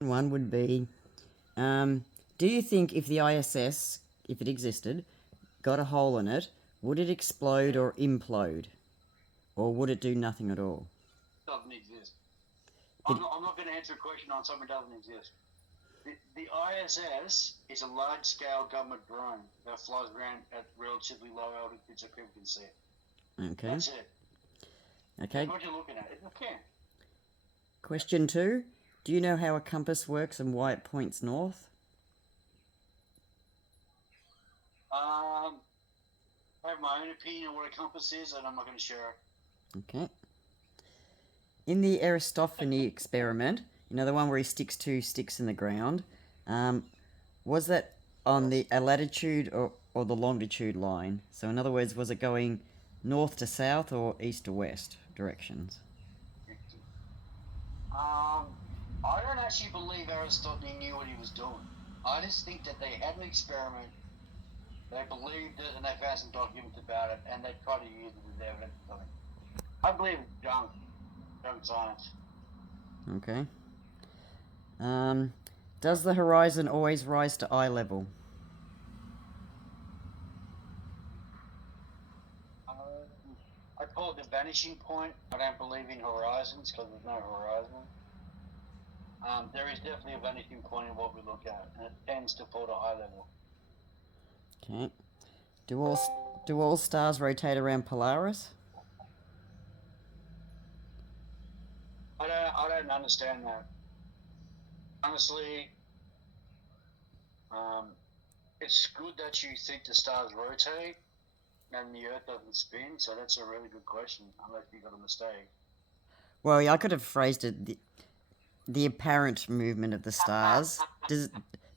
one would be, do you think if the ISS, if it existed, got a hole in it, would it explode or implode? Or would it do nothing at all? Doesn't exist. It, I'm not going to answer a question on something that doesn't exist. The ISS is a large-scale government drone that flies around at relatively low altitude so people can see it. okay. That's it. Okay. That's what you're looking at. It can. Question 2. Do you know how a compass works and why it points north? I have my own opinion on what a compass is, and I'm not going to share it. Okay. In the Aristophanes experiment, you know the one where he sticks 2 sticks in the ground, was that on the latitude or the longitude line? So in other words, was it going north to south or east to west directions? I don't actually believe Aristotle knew what he was doing. I just think that they had an experiment, they believed it, and they found some documents about it, and they tried to use it as evidence or something. I believe junk science. Okay. Does the horizon always rise to eye level? I call it the vanishing point. I don't believe in horizons because there's no horizon. There is definitely a vanishing point in what we look at, and it tends to fall to eye level. Okay. Do all stars rotate around Polaris? I don't understand that. Honestly, it's good that you think the stars rotate and the Earth doesn't spin, so that's a really good question, unless you got a mistake. Well, yeah, I could have phrased it the apparent movement of the stars. Does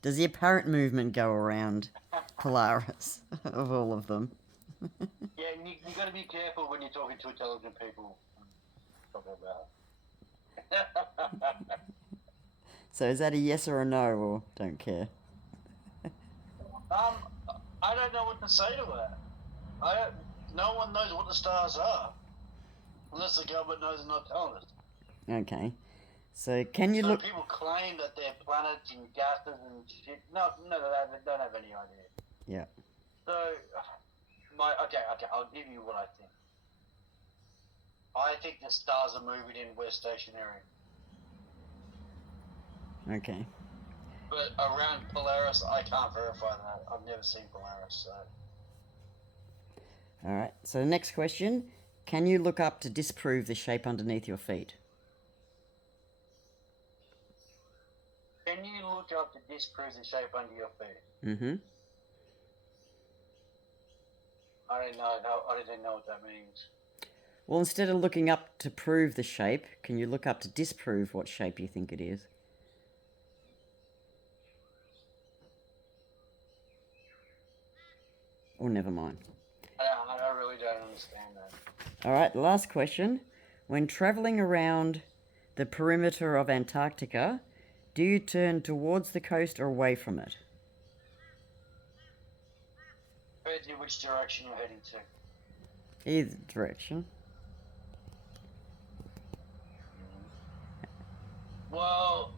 the apparent movement go around Polaris of all of them? Yeah, you got to be careful when you're talking to intelligent people. Talk about. So is that a yes or a no, or don't care? I don't know what to say to that. No one knows what the stars are, unless the government knows and not telling us. Okay. So can you So look... people claim that they're planets and gases and shit. No, they don't have any idea. Yeah. So, okay, I'll give you what I think. I think the stars are moving in, we're stationary. Okay. But around Polaris, I can't verify that. I've never seen Polaris, so... Alright, so the next question. Can you look up to disprove the shape underneath your feet? Can you look up to disprove the shape under your feet? Mm-hmm. I don't know what that means. Well, instead of looking up to prove the shape, can you look up to disprove what shape you think it is? Or never mind. I really don't understand that. Alright, the last question. When travelling around the perimeter of Antarctica, do you turn towards the coast or away from it? Depends in which direction you're heading to. Either direction. Well...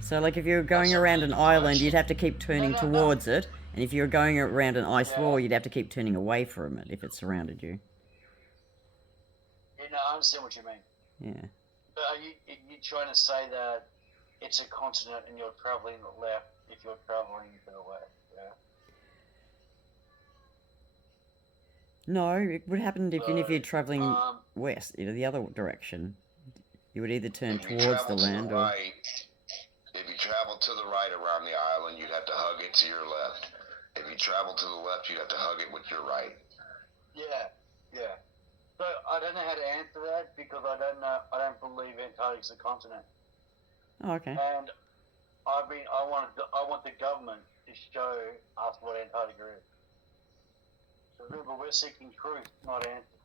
So, like, if you were going around an island, you'd have to keep turning towards it. And if you were going around an ice wall, you'd have to keep turning away from it if it surrounded you. Yeah, no, I understand what you mean. Yeah. But are you trying to say that it's a continent and you're travelling left if you're travelling to the west, yeah? No, it would happen even if you're travelling west, the other direction. You would either turn towards the land or... If you travel to the right around the island, you'd have to hug it to your left. If you travel to the left, you'd have to hug it with your right. Yeah. So I don't know how to answer that because I don't believe Antarctica's a continent. Oh, okay. And I want the government to show us what Antarctica is. So remember, we're seeking truth, not answers.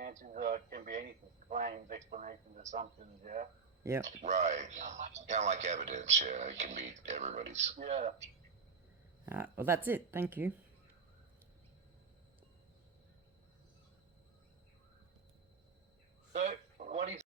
Answers can be anything: claims, explanations, assumptions. Yeah. Yep. Right. Kind of like evidence, yeah. It can be everybody's. Yeah. Well, that's it. Thank you. So, what do you